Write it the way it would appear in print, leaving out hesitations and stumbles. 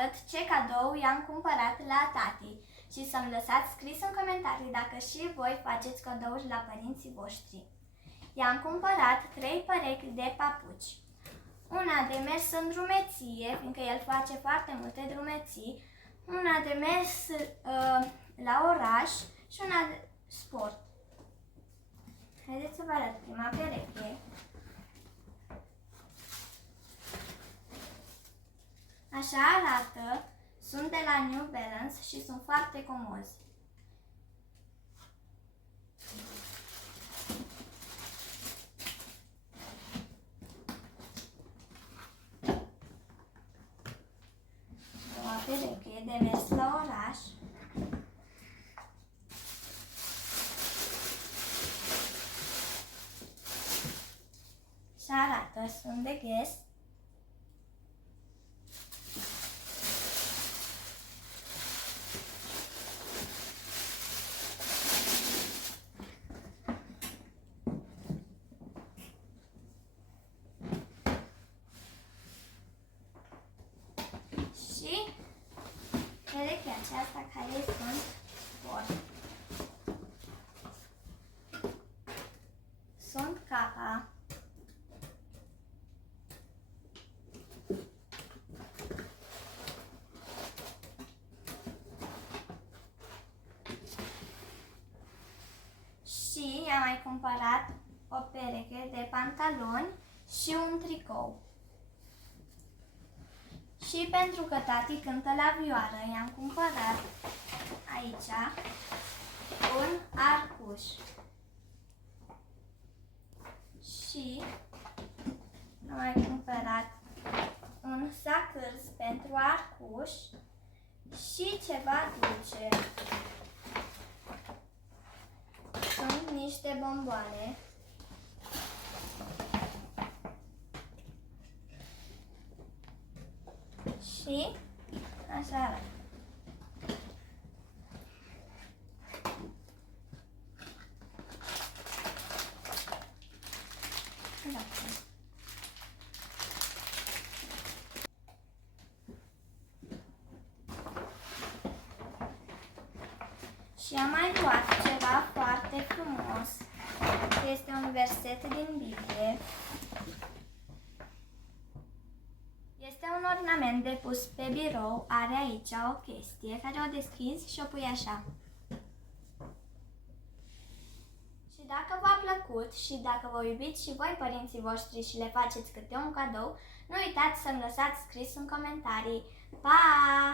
arăt ce cadou i-am cumpărat la tati și să-mi lăsați scris în comentarii dacă și voi faceți cadouri la părinții voștri. I-am cumpărat 3 perechi de papuci. Una de mers în drumeție, fiindcă el face foarte multe drumeții, una de mers la oraș și una de sport. Haideți să vă arăt prima pereche. Așa arată, sunt de la New Balance și sunt foarte comozi. O pereche de mers la oraș. Și arată, sunt de Guess. Și perechea aceasta care sunt sport. Sunt capa. Și am mai cumpărat o pereche de pantaloni și un tricou. Și pentru că tati cântă la vioară, i-am cumpărat aici un arcuș. Și am mai cumpărat un sacârz pentru arcuș și ceva dulce. Sunt niște bomboane. Și așa arată. Și am mai luat ceva foarte frumos. Este un verset din Biblie. Este un ornament de pus pe birou. Are aici o chestie care o deschizi și o pui așa. Și dacă v-a plăcut și dacă vă iubiți și voi părinții voștri și le faceți câte un cadou, nu uitați să-mi lăsați scris în comentarii. Pa!